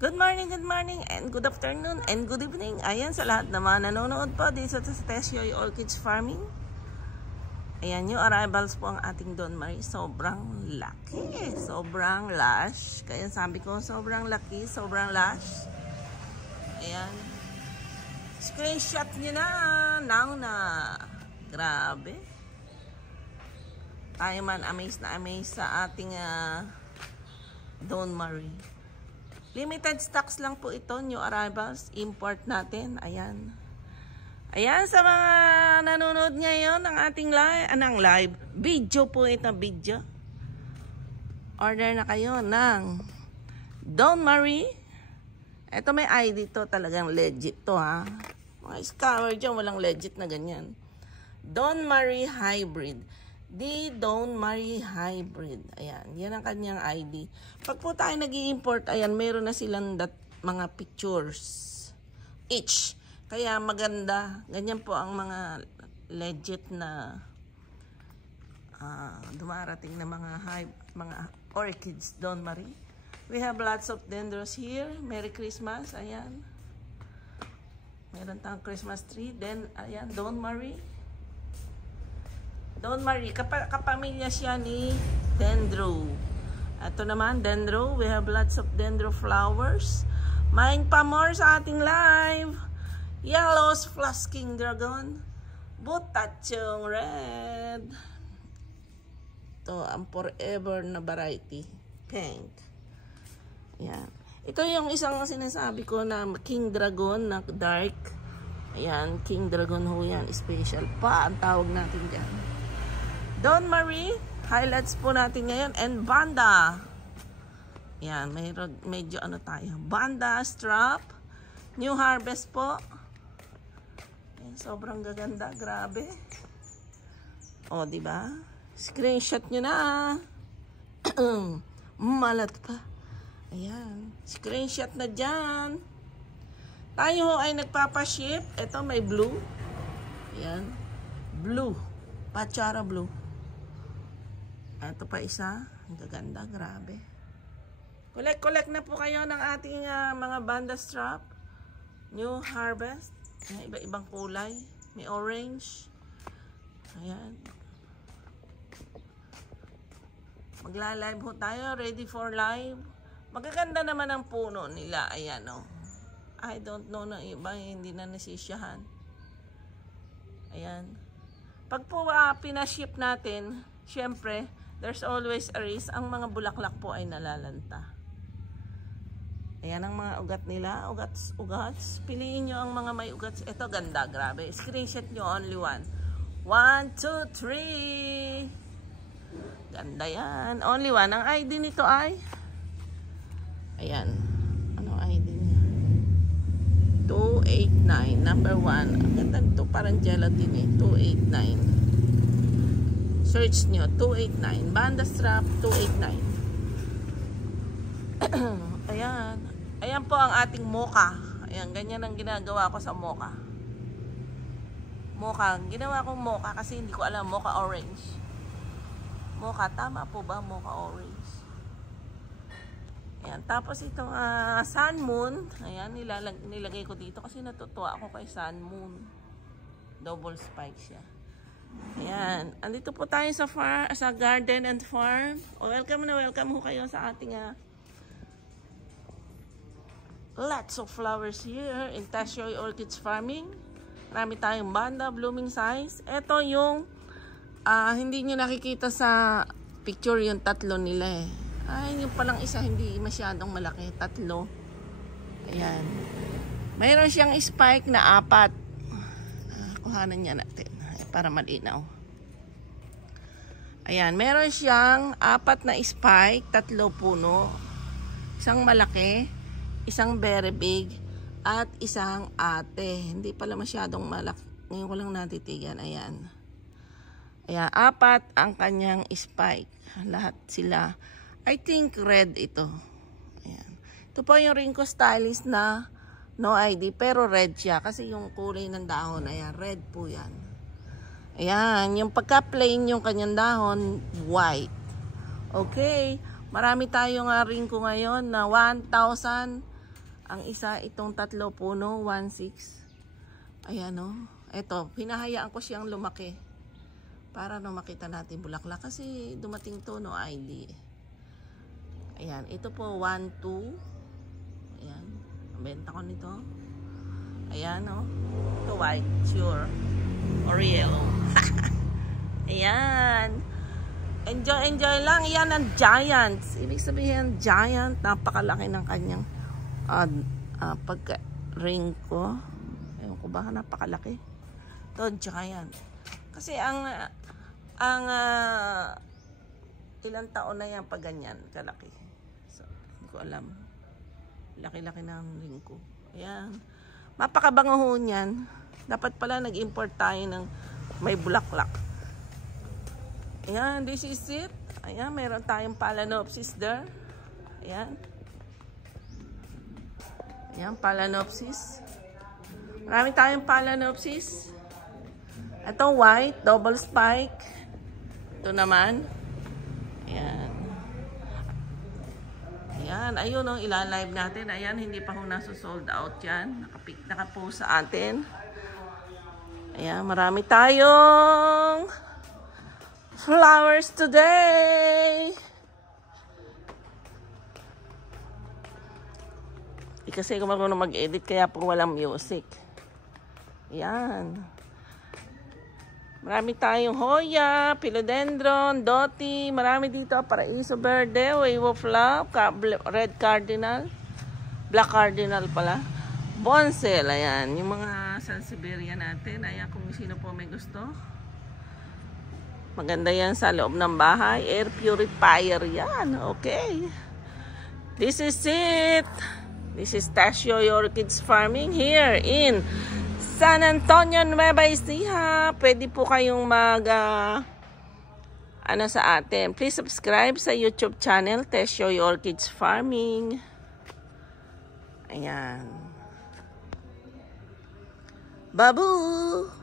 Good morning, and good afternoon, and good evening. Ayan sa lahat naman nanonood po dito sa Tesyoy Orchids Farming. Ayan, yung arrivals po ang ating Don Marie. Sobrang laki, sobrang lush. Kaya sabi ko, sobrang laki, sobrang lush. Ayan. Screenshot nyo na. Now na. Grabe. Tayo man amazed na amazed sa ating Don Marie. Limited stocks lang po ito, new arrivals, import natin. Ayan. Ayan sa mga nanonood ngayon ng ating live video po ito, video. Order na kayo ng Don Marie. Ito may ID to, talagang legit to ha. Mga scammer dyan, walang legit na ganyan. Don Marie Hybrid. The Don Marie Hybrid. Ayan, yan ang kanyang ID. Pag po tayo nag-i-import, ayan, meron na silang mga pictures each. Kaya maganda. Ganyan po ang mga legit na dumarating na mga orchids Don Marie. We have lots of dendros here. Merry Christmas. Ayan. Meron tayong Christmas tree. Then, ayan, Don Marie. Don Marie, kapamilya siya ni dendro. Ito naman, dendro. We have lots of dendro flowers. Main pa more sa ating live. Yellow's Flasking Dragon. Butachong Red. Ito, ang forever na variety. Pink. Yan. Ito yung isang sinasabi ko na King Dragon na dark. Ayan, King Dragon ho yan. Special pa ang tawag natin dyan. Don Marie, highlights po natin ngayon, and Banda. Yan, medyo ano tayo. Banda strap, new harvest po. Yan, sobrang gaganda, grabe. O, di ba? Screenshot nyo na. Malat pa. Ayan, screenshot na dyan. Tayo ho ay nagpapaship. Ito may blue. Ayan, blue. Pachara blue. Ito pa isa. Ang gaganda. Grabe. Collect na po kayo ng ating mga banda strap. New harvest. May iba-ibang kulay. May orange. Ayan. Magla-live ho tayo. Ready for live. Magaganda naman ang puno nila. Ayan o. I don't know na iba. Hindi na nasisyahan. Ayan. Pag po pinaship natin, syempre, there's always a risk. Ang mga bulaklak po ay nalalanta. Ayan ang mga ugat nila. Ugats. Piliin nyo ang mga may ugats. Ito ganda, grabe. Screenshot nyo, only one. 1, 2, 3. Ganda yan. Only one. Ang ID nito ay, ayan. Ano ID niya? 289. Number 1. Ang ganda nito. Parang gelatin eh. 289. Search nyo, 289. Banda strap, 289. Ayan. Ayan po ang ating mocha. Ayan, ganyan ang ginagawa ko sa mocha. Mocha. Ginawa kong mocha kasi hindi ko alam. Mocha orange. Mocha, tama po ba? Mocha orange. Ayan. Tapos itong sun moon. Ayan, nilagay ko dito kasi natutuwa ako kay sun moon. Double spike siya. Ayan, andito po tayo sa garden and farm. Welcome ho kayo sa ating lots of flowers here in Tesyoy Orchids Farming. Marami tayong banda, blooming size. Ito yung hindi nyo nakikita sa picture yung tatlo nila eh. Ay, yung palang isa hindi masyadong malaki. Tatlo. Ayan. Mayroon siyang spike na 4. Kuhanan niya natin para malinaw. Ayan, meron siyang 4 na spike, 3 puno, isang malaki, isang very big, at isang ate. Hindi pala masyadong malaki. Ngayon ko lang natitigan. Ayan. Ayan, 4 ang kanyang spike. Lahat sila. I think red ito. Ayan. Ito po yung Rinco Stylist na no ID, pero red siya. Kasi yung kulay ng dahon, ayan, red po yan. Ayan, yung pagka-plain yung kanyang dahon, white. Okay, marami tayong rinko ngayon na 1,000 Ang isa, itong tatlo puno, 1.6. Ayan o. Ito, pinahayaan ko siyang lumaki. Para no makita natin bulaklak. Kasi dumating to no ID. Ayan, ito po 1.2. Ayan, ang benta ko nito. Ayan o. Ito white, sure. Or yellow. Ayan. Enjoy lang. Yan ang giants. Ibig sabihin, giant. Napakalaki ng kanyang pagka-ring ko. Ewan ko ba, napakalaki. Ito, giant. Kasi ang ilang taon na yan pag ganyan, kalaki. So, hindi ko alam. Laki-laki ng ring ko. Ayan. Mapakabango ho niyan. Dapat pala nag-import tayo ng may bulaklak. Ayan, this is it. Ayan, meron tayong Phalaenopsis there. Ayan. Ayan, Phalaenopsis. Marami tayong Phalaenopsis. Ito white, double spike. Ito naman. Ayan. Ayan, ayun o, ilalive natin. Ayan, hindi pa ho nasa-sold out yan. Nakapost sa atin. Ayan, marami tayong flowers today. Kasi kung marunong mag-edit, kaya po walang music. Ayan. Marami tayong Hoya, Philodendron, Doti. Marami dito. Paraiso Verde, Wave of Love, Red Cardinal, Black Cardinal pala. Bonsel, ayan. Yung mga Sansevieria natin. Ayan, kung sino po may gusto. Maganda yan sa loob ng bahay. Air purifier yan. Okay. This is it. This is Tasio Orchids Farming here in San Antonio, Nueva Ecija. Pwede po kayong sa atin. Please subscribe sa YouTube channel, Tasio Orchids Farming. Ayan. Babu!